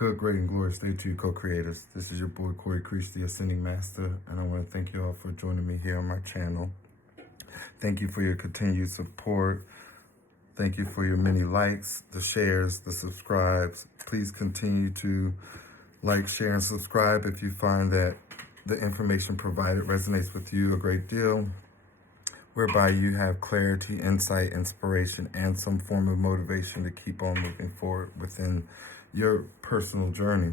Good, great, and glorious day to you, co-creators. This is your boy, Corey Creech, the Ascending Master, and I want to thank you all for joining me here on my channel. Thank you for your continued support. Thank you for your many likes, the shares, the subscribes. Please continue to like, share, and subscribe if you find that the information provided resonates with you a great deal, whereby you have clarity, insight, inspiration, and some form of motivation to keep on moving forward within your personal journey.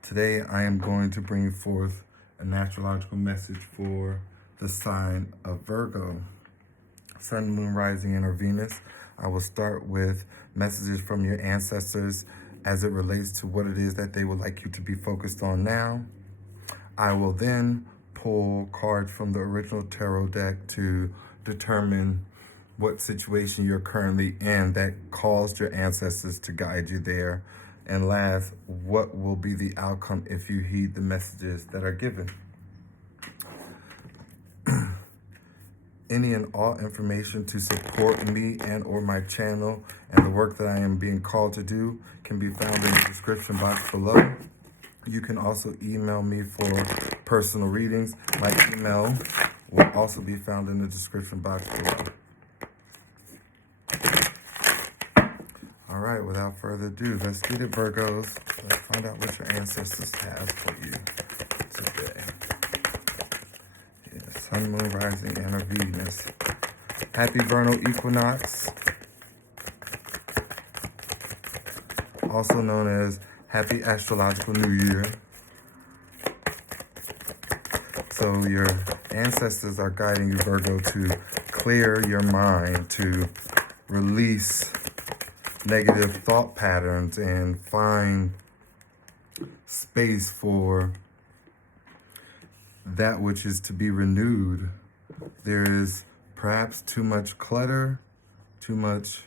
Today, I am going to bring forth a astrological message for the sign of Virgo. Sun, Moon, Rising, and or Venus. I will start with messages from your ancestors as it relates to what it is that they would like you to be focused on now. I will then pull cards from the original tarot deck to determine what situation you're currently in that caused your ancestors to guide you there. And last, what will be the outcome if you heed the messages that are given? Any and all information to support me and or my channel and the work that I am being called to do can be found in the description box below. You can also email me for personal readings. My email will also be found in the description box below. All right, without further ado, let's get it, Virgos. Let's find out what your ancestors have for you today. Yeah, Sun, Moon, Rising, and a Venus. Happy vernal equinox, also known as Happy Astrological New Year. So your ancestors are guiding you, Virgo, to clear your mind, to release negative thought patterns and find space for that which is to be renewed. There is perhaps too much clutter, too much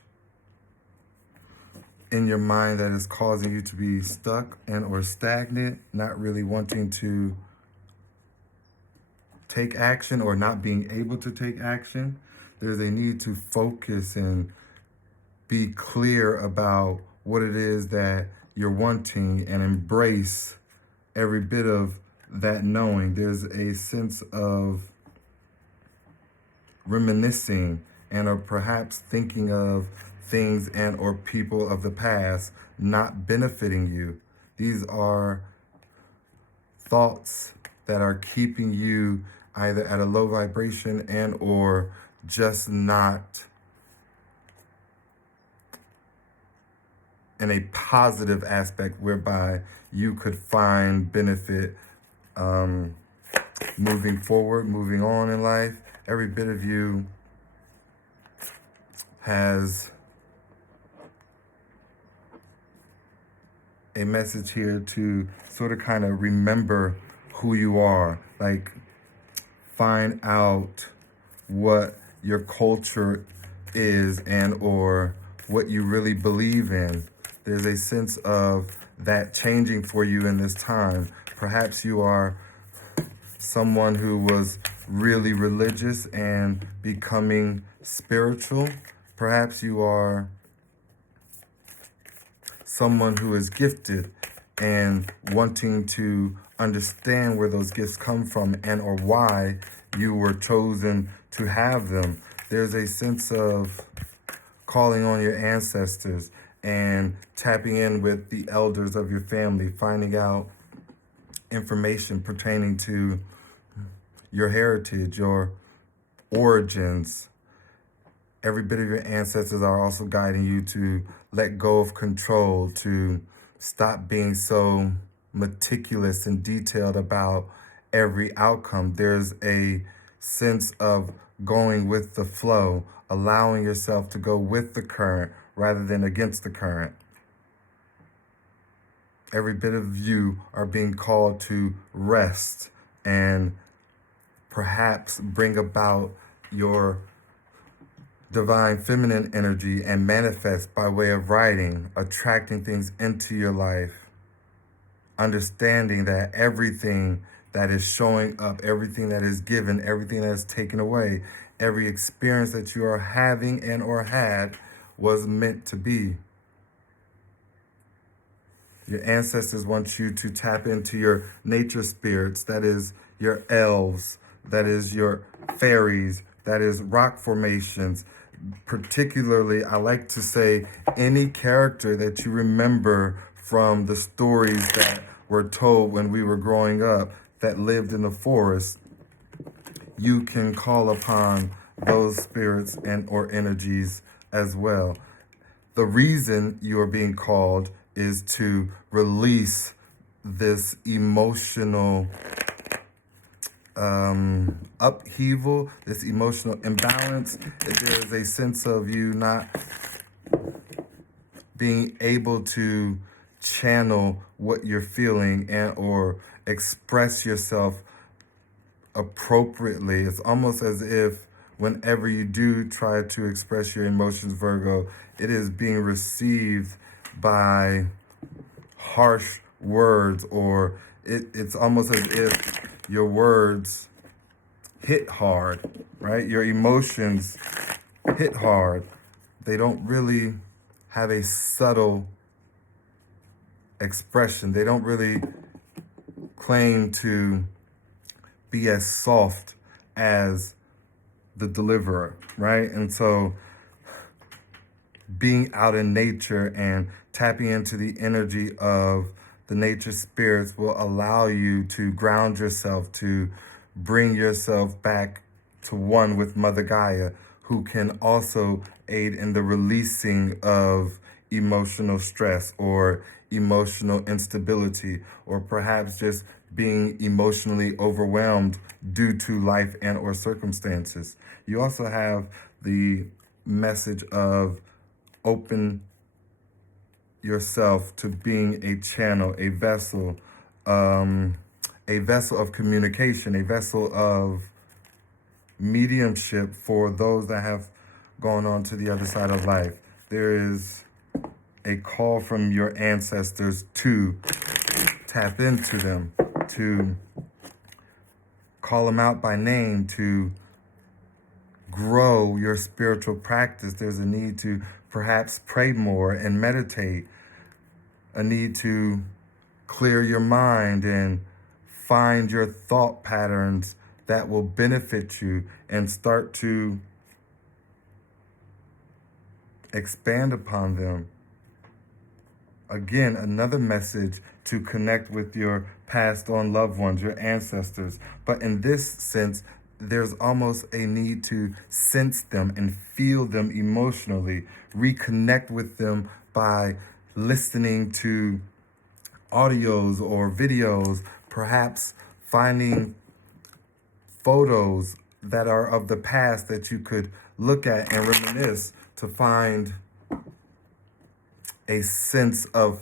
in your mind that is causing you to be stuck and or stagnant, not really wanting to take action or not being able to take action. There's a need to focus and be clear about what it is that you're wanting and embrace every bit of that knowing. There's a sense of reminiscing and or perhaps thinking of things and or people of the past not benefiting you. These are thoughts that are keeping you either at a low vibration and or just not in a positive aspect whereby you could find benefit moving forward, moving on in life. Every bit of you has a message here to sort of kind of remember who you are, like find out what your culture is and or what you really believe in. There's a sense of that changing for you in this time. Perhaps you are someone who was really religious and becoming spiritual. Perhaps you are someone who is gifted and wanting to understand where those gifts come from and or why you were chosen to have them. There's a sense of calling on your ancestors and tapping in with the elders of your family, finding out information pertaining to your heritage, your origins. Every bit of your ancestors are also guiding you to let go of control, to stop being so meticulous and detailed about every outcome. There's a sense of going with the flow, allowing yourself to go with the current rather than against the current. Every bit of you are being called to rest and perhaps bring about your divine feminine energy and manifest by way of writing, attracting things into your life, understanding that everything that is showing up, everything that is given, everything that is taken away, every experience that you are having and or had was meant to be. Your ancestors want you to tap into your nature spirits, that is your elves, that is your fairies, that is rock formations. Particularly, I like to say any character that you remember from the stories that were told when we were growing up that lived in the forest, you can call upon those spirits and or energies as well. The reason you are being called is to release this emotional upheaval, this emotional imbalance. There is a sense of you not being able to channel what you're feeling and or express yourself appropriately. It's almost as if whenever you do try to express your emotions, Virgo, it is being received by harsh words, or it's almost as if your words hit hard, right? Your emotions hit hard. They don't really have a subtle expression. They don't really claim to be as soft as the deliverer, right? And so being out in nature and tapping into the energy of the nature spirits will allow you to ground yourself, to bring yourself back to one with Mother Gaia, who can also aid in the releasing of emotional stress or emotional instability, or perhaps just being emotionally overwhelmed due to life and or circumstances. You also have the message of open yourself to being a channel, a vessel of communication, a vessel of mediumship for those that have gone on to the other side of life. There is a call from your ancestors to tap into them, to call them out by name, to grow your spiritual practice. There's a need to perhaps pray more and meditate, a need to clear your mind and find your thought patterns that will benefit you and start to expand upon them. Again, another message to connect with your passed on loved ones, your ancestors. But in this sense, there's almost a need to sense them and feel them emotionally, reconnect with them by listening to audios or videos, perhaps finding photos that are of the past that you could look at and reminisce to find a sense of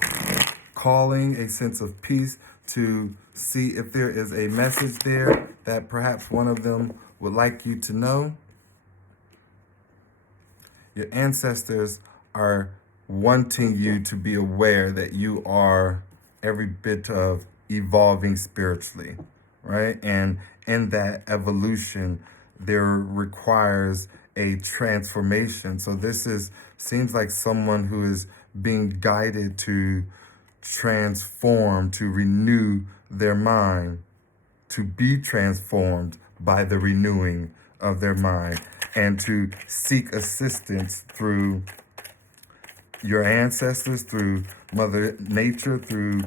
calling, a sense of peace, to see if there is a message there that perhaps one of them would like you to know. Your ancestors are wanting you to be aware that you are every bit of evolving spiritually, right? And in that evolution, there requires a transformation. So this seems like someone who is being guided to transform, to renew their mind, to be transformed by the renewing of their mind, and to seek assistance through your ancestors, through Mother Nature, through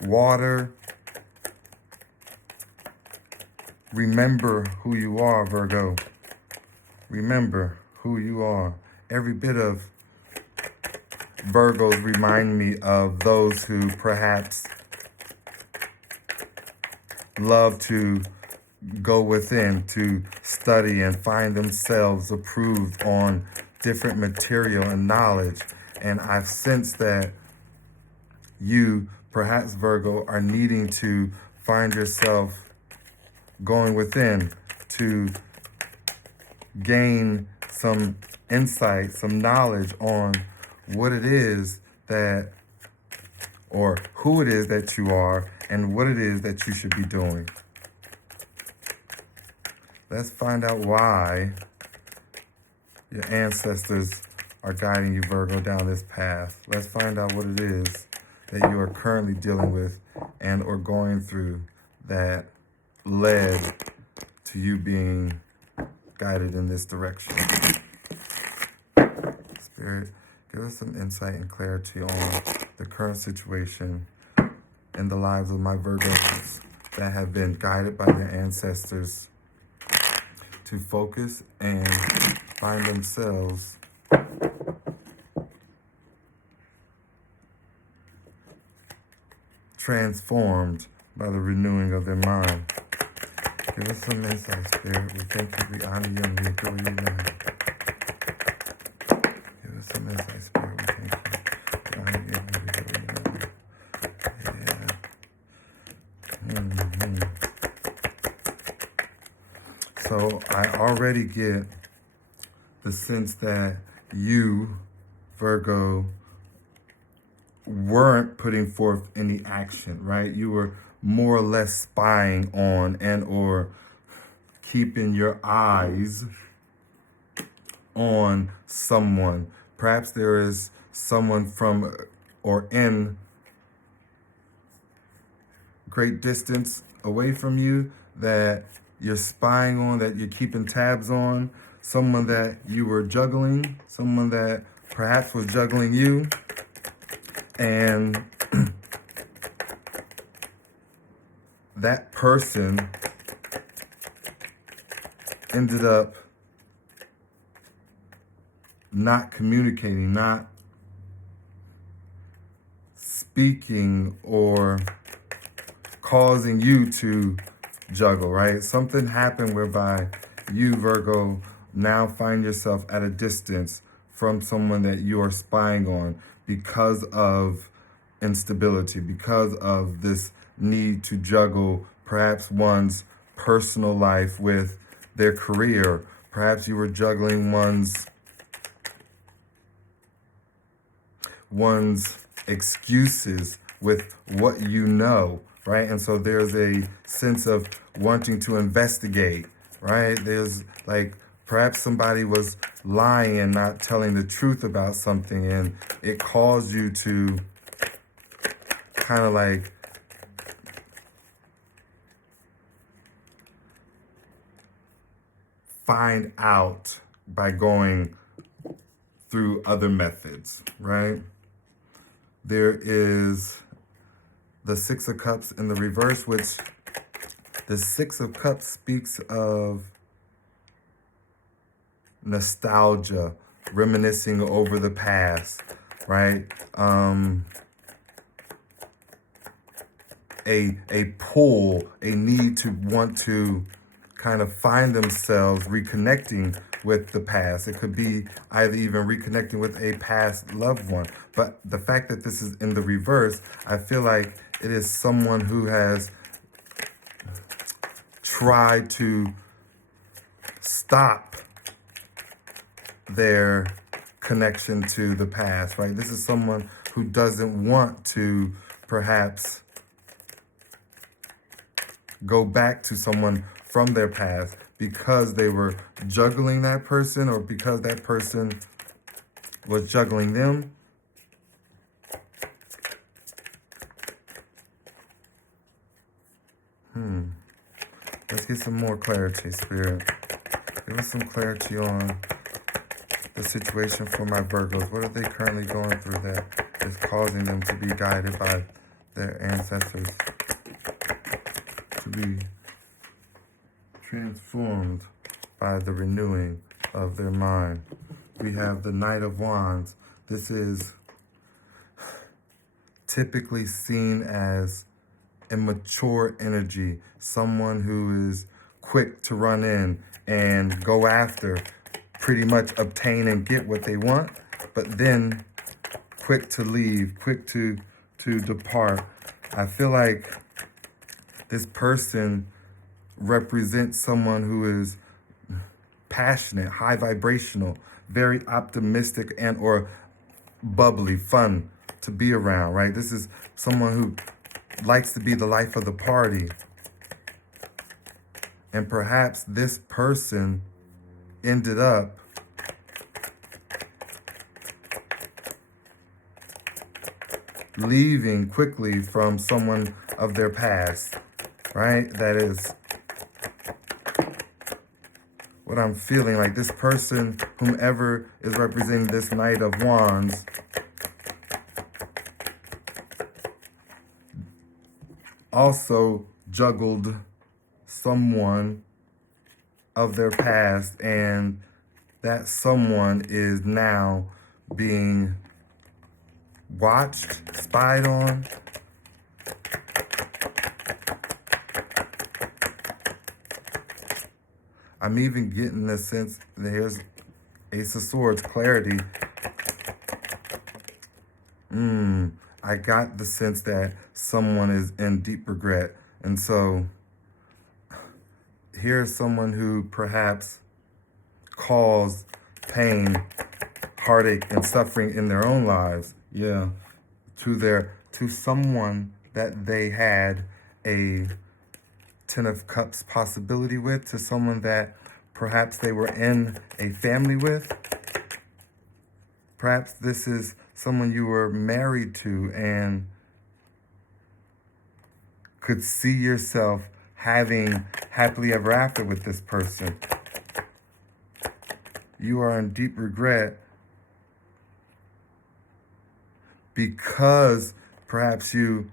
water. Remember who you are, Virgo. Remember who you are. Every bit of Virgos remind me of those who perhaps love to go within, to study and find themselves approved on different material and knowledge. And I've sensed that you, perhaps Virgo, are needing to find yourself going within to gain some insight, some knowledge on what it is that, or who it is that you are and what it is that you should be doing. Let's find out why your ancestors are guiding you, Virgo, down this path. Let's find out what it is that you are currently dealing with and or going through that led to you being guided in this direction. Spirit, give us some insight and clarity on the current situation in the lives of my Virgos that have been guided by their ancestors to focus and find themselves transformed by the renewing of their mind. Give us some insight, Spirit. We thank you, we honor you, and we adore you now. Give us some insight, Spirit. We thank you, we honor you, and we adore you now. Yeah. So I already get the sense that you, Virgo, weren't putting forth any action, right? You were more or less spying on and or keeping your eyes on someone. Perhaps there is someone from or in great distance away from you that you're spying on, that you're keeping tabs on, someone that you were juggling, someone that perhaps was juggling you. And that person ended up not communicating, not speaking, or causing you to juggle, right? Something happened whereby you, Virgo, now find yourself at a distance from someone that you are spying on because of instability, because of this need to juggle perhaps one's personal life with their career. Perhaps you were juggling one's excuses with what you know, right? And so there's a sense of wanting to investigate, right? There's like perhaps somebody was lying and not telling the truth about something, and it caused you to kind of like find out by going through other methods, right? There is the Six of Cups in the reverse, which the Six of Cups speaks of nostalgia, reminiscing over the past, right? A pull, a need to want to kind of find themselves reconnecting with the past. It could be either even reconnecting with a past loved one. But the fact that this is in the reverse, I feel like it is someone who has tried to stop their connection to the past, right? This is someone who doesn't want to perhaps go back to someone from their past because they were juggling that person or because that person was juggling them. Let's get some more clarity, Spirit. Give us some clarity on the situation for my Virgos. What are they currently going through that is causing them to be guided by their ancestors, to be transformed by the renewing of their mind? We have the Knight of Wands. This is typically seen as immature energy, someone who is quick to run in and go after, pretty much obtain and get what they want, but then quick to leave, quick to depart. I feel like this person represents someone who is passionate, high vibrational, very optimistic and or bubbly, fun to be around, right? This is someone who likes to be the life of the party. And perhaps this person ended up leaving quickly from someone of their past, right? That is what I'm feeling like. This person, whomever is representing this Knight of Wands, also juggled someone of their past, and that someone is now being watched, spied on. I'm even getting the sense that here's Ace of Swords, clarity. I got the sense that someone is in deep regret. And so here's someone who perhaps caused pain, heartache, and suffering in their own lives. Yeah. To someone that they had a Ten of Cups possibility with, to someone that perhaps they were in a family with. Perhaps this is someone you were married to and could see yourself having happily ever after with this person. You are in deep regret because perhaps you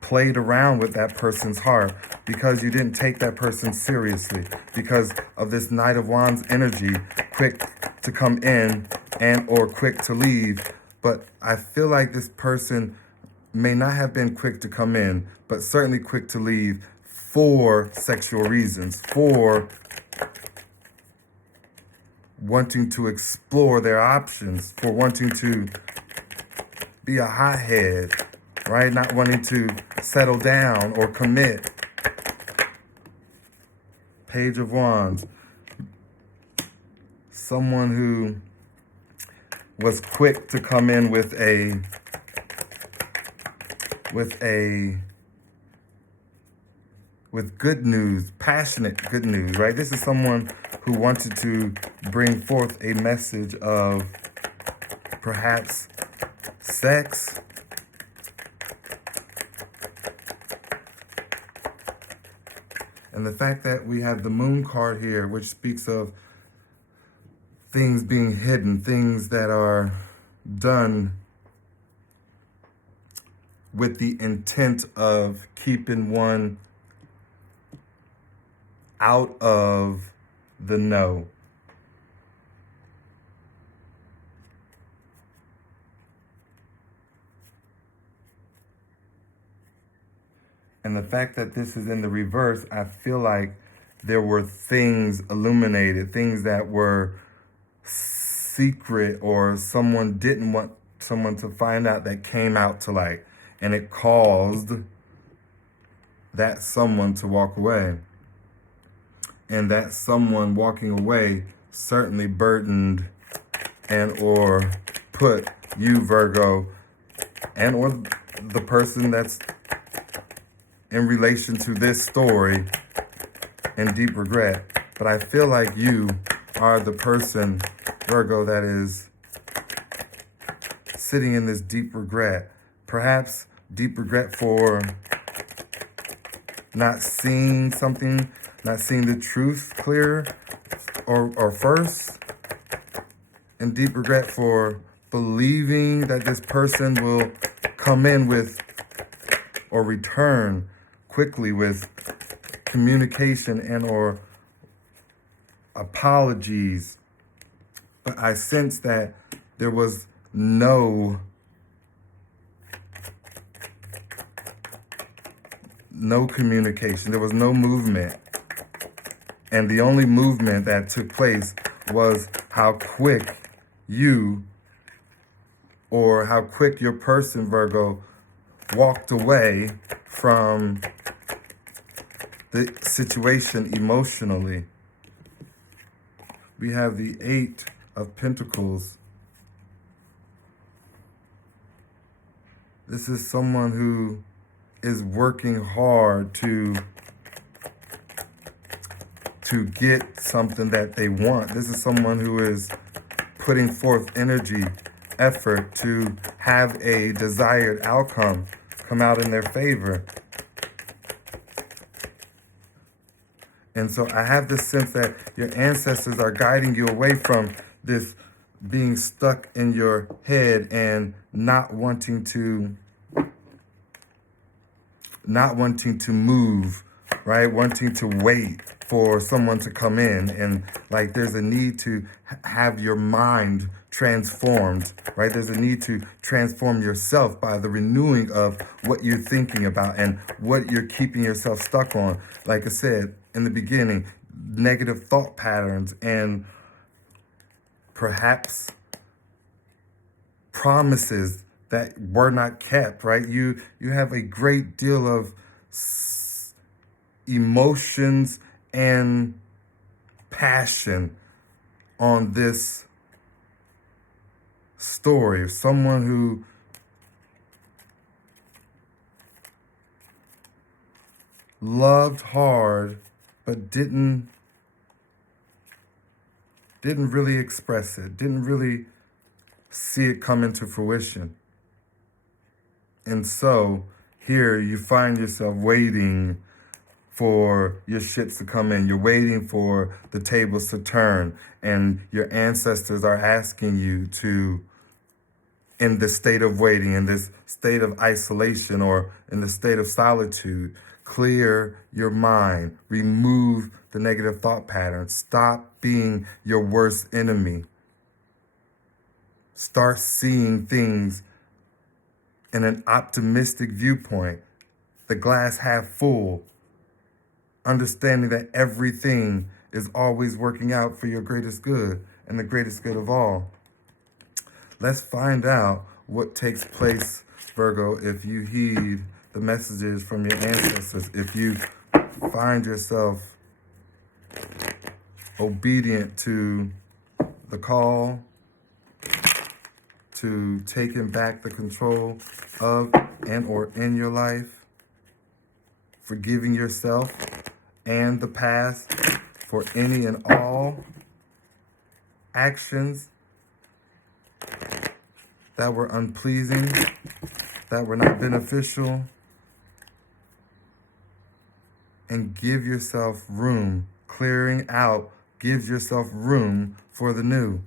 played around with that person's heart, because you didn't take that person seriously, because of this Knight of Wands energy, quick to come in and or quick to leave. But I feel like this person may not have been quick to come in, but certainly quick to leave for sexual reasons, for wanting to explore their options, for wanting to be a hothead, right? Not wanting to settle down or commit. Page of Wands. Someone who was quick to come in with good news, passionate good news, right? This is someone who wanted to bring forth a message of perhaps sex, and the fact that we have the Moon card here, which speaks of things being hidden, things that are done with the intent of keeping one out of the know. And the fact that this is in the reverse, I feel like there were things illuminated, things that were secret or someone didn't want someone to find out that came out to light. And it caused that someone to walk away. And that someone walking away certainly burdened and or put you, Virgo, and or the person that's in relation to this story in deep regret. But I feel like you are the person, Virgo, that is sitting in this deep regret. Perhaps deep regret for not seeing something, not seeing the truth clear or first. And deep regret for believing that this person will come in with or return quickly with communication and or apologies. But I sense that there was no communication. There was no movement. And the only movement that took place was how quick you or how quick your person, Virgo, walked away from the situation emotionally. We have the Eight of Pentacles. This is someone who is working hard to get something that they want. This is someone who is putting forth energy, effort to have a desired outcome come out in their favor. And so I have this sense that your ancestors are guiding you away from this being stuck in your head and not wanting to move, right? Wanting to wait for someone to come in. And like there's a need to have your mind transformed, right? There's a need to transform yourself by the renewing of what you're thinking about and what you're keeping yourself stuck on. Like I said in the beginning, negative thought patterns and perhaps promises that were not kept, right? You have a great deal of emotions and passion on this story of someone who loved hard but didn't really express it, didn't really see it come into fruition. And so here you find yourself waiting for your ships to come in. You're waiting for the tables to turn. And your ancestors are asking you to, in this state of waiting, in this state of isolation or in the state of solitude, clear your mind, remove the negative thought patterns, stop being your worst enemy. Start seeing things in an optimistic viewpoint, the glass half full, understanding that everything is always working out for your greatest good and the greatest good of all. Let's find out what takes place, Virgo, if you heed the messages from your ancestors, if you find yourself obedient to the call to taking back the control of and or in your life, forgiving yourself and the past for any and all actions that were unpleasing, that were not beneficial, and give yourself room. Clearing out gives yourself room for the new.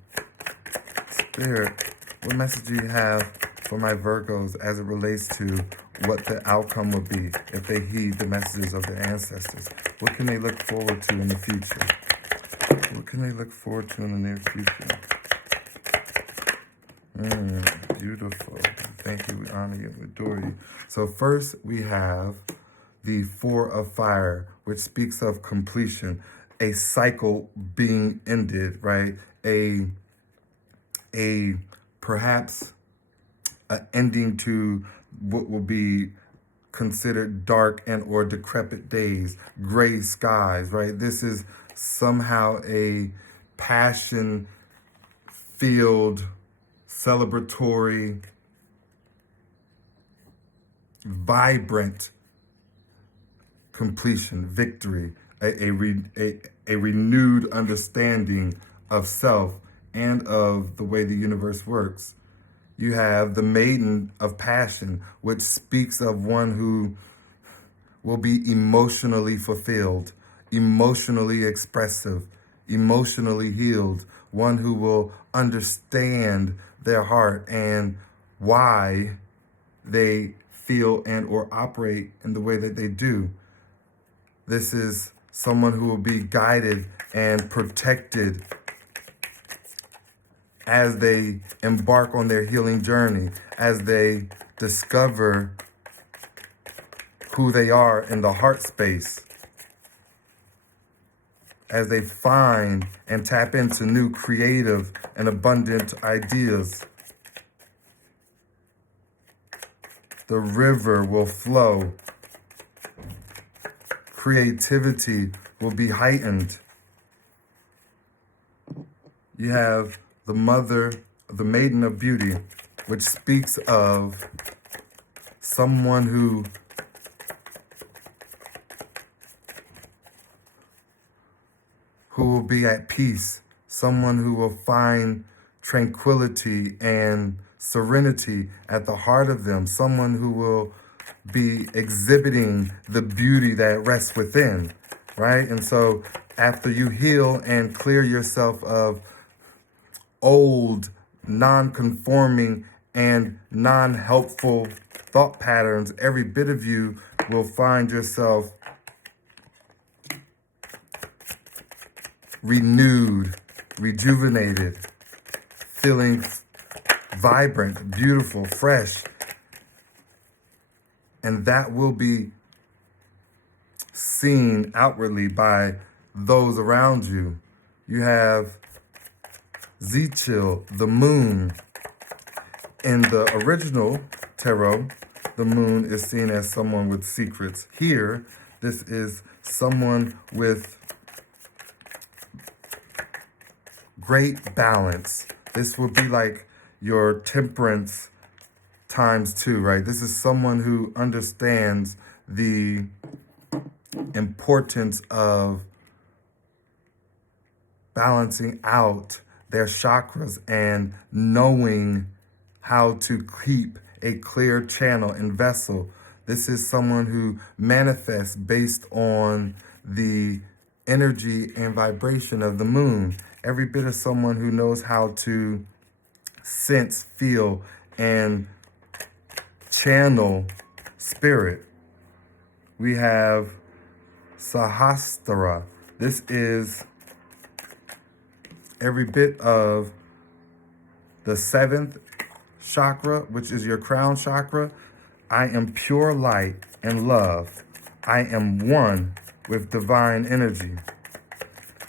Spirit, what message do you have for my Virgos as it relates to what the outcome will be if they heed the messages of their ancestors? What can they look forward to in the future? What can they look forward to in the near future? Beautiful. Thank you. We honor you. We adore you. So first we have the Four of Fire, which speaks of completion, a cycle being ended, right? A perhaps an ending to what will be considered dark and or decrepit days, gray skies, right? This is somehow a passion-filled, celebratory, vibrant completion, victory, a renewed understanding of self and of the way the universe works. You have the Maiden of Passion, which speaks of one who will be emotionally fulfilled, emotionally expressive, emotionally healed, one who will understand their heart and why they feel and or operate in the way that they do. This is someone who will be guided and protected as they embark on their healing journey, as they discover who they are in the heart space, as they find and tap into new creative and abundant ideas. The river will flow. Creativity will be heightened. You have the the Maiden of Beauty, which speaks of someone who will be at peace, someone who will find tranquility and serenity at the heart of them, someone who will be exhibiting the beauty that rests within, right? And so after you heal and clear yourself of old, non-conforming, and non-helpful thought patterns, every bit of you will find yourself renewed, rejuvenated, feeling vibrant, beautiful, fresh. And that will be seen outwardly by those around you. You have Zichil, the moon. In the original tarot, the moon is seen as someone with secrets. Here, this is someone with great balance. This will be like your temperance times 2, right? This is someone who understands the importance of balancing out their chakras and knowing how to keep a clear channel and vessel. This is someone who manifests based on the energy and vibration of the moon. Every bit of someone who knows how to sense, feel, and channel spirit. We have Sahasrara. This is every bit of the 7th chakra, which is your crown chakra. I am pure light and love. I am one with divine energy.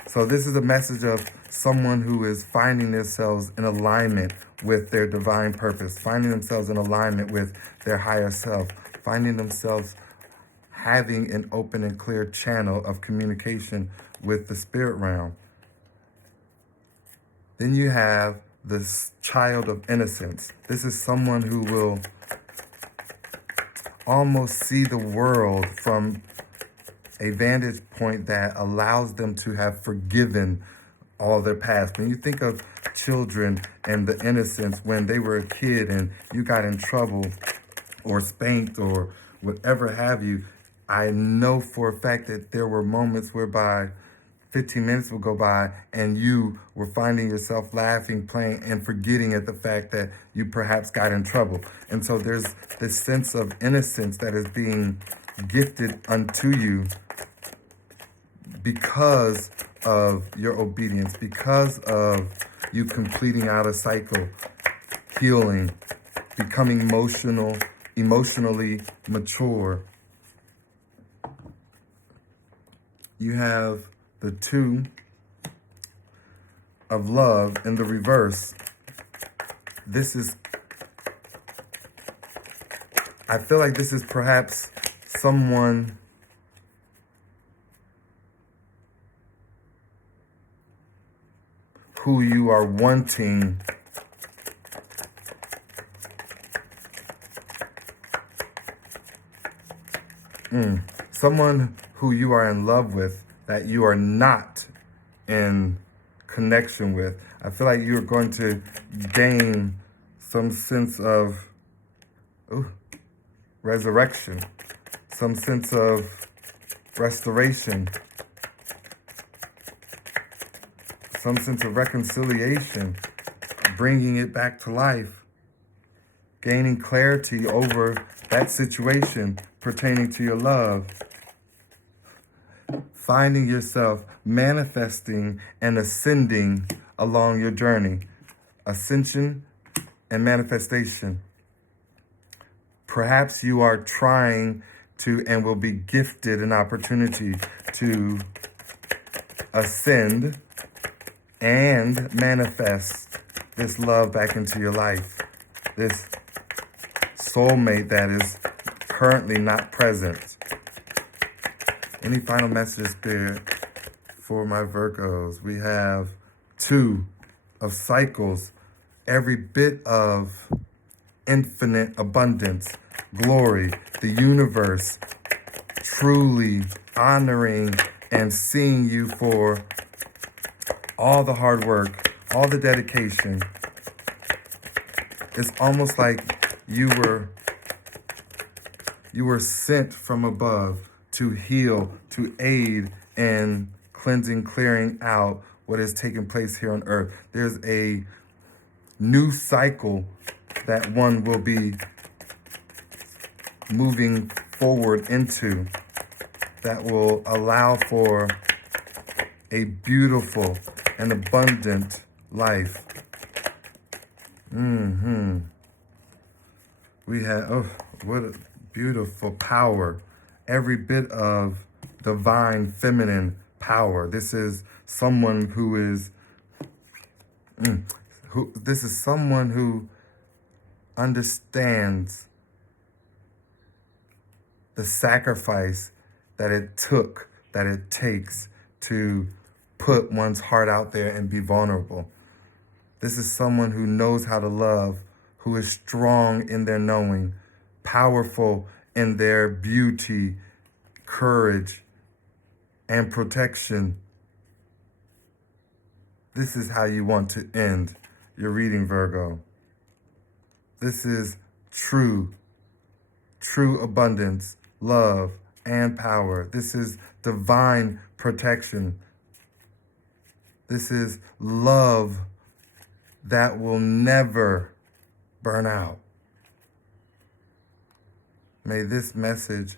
So this is a message of someone who is finding themselves in alignment with their divine purpose, finding themselves in alignment with their higher self, finding themselves having an open and clear channel of communication with the spirit realm. Then you have this child of innocence. This is someone who will almost see the world from a vantage point that allows them to have forgiven all their past. When you think of children and the innocence when they were a kid and you got in trouble or spanked or whatever have you, I know for a fact that there were moments whereby 15 minutes will go by and you were finding yourself laughing, playing, and forgetting at the fact that you perhaps got in trouble. And so there's this sense of innocence that is being gifted unto you because of your obedience, because of you completing out a cycle, healing, becoming emotionally mature. You have the 2 of love in the reverse. I feel like this is perhaps someone who you are wanting someone who you are in love with that you are not in connection with. I feel like you're going to gain some sense of resurrection, some sense of restoration, some sense of reconciliation, bringing it back to life, gaining clarity over that situation pertaining to your love, finding yourself manifesting and ascending along your journey. Ascension and manifestation. Perhaps you are trying to and will be gifted an opportunity to ascend and manifest this love back into your life. This soulmate that is currently not present. Any final messages, Spirit, for my Virgos? We have 2 of cycles, every bit of infinite abundance, glory, the universe, truly honoring and seeing you for all the hard work, all the dedication, It's almost like you were sent from above to heal, to aid in cleansing, clearing out what is taking place here on earth. There's a new cycle that one will be moving forward into that will allow for a beautiful and abundant life. We have, oh, what a beautiful power. Every bit of divine feminine power. This is someone who is, this is someone who understands the sacrifice that it took, that it takes to put one's heart out there and be vulnerable. This is someone who knows how to love, who is strong in their knowing, powerful in their beauty, courage, and protection. This is how you want to end your reading, Virgo. This is true abundance, love, and power. This is divine protection. This is love that will never burn out. May this message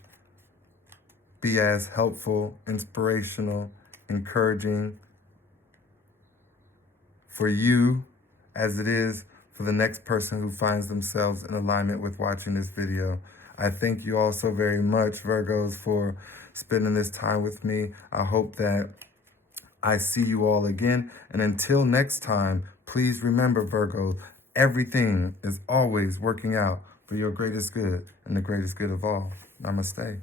be as helpful, inspirational, encouraging for you as it is for the next person who finds themselves in alignment with watching this video. I thank you all so very much, Virgos, for spending this time with me. I hope that I see you all again. And until next time, please remember, Virgos, everything is always working out for your greatest good and the greatest good of all. Namaste.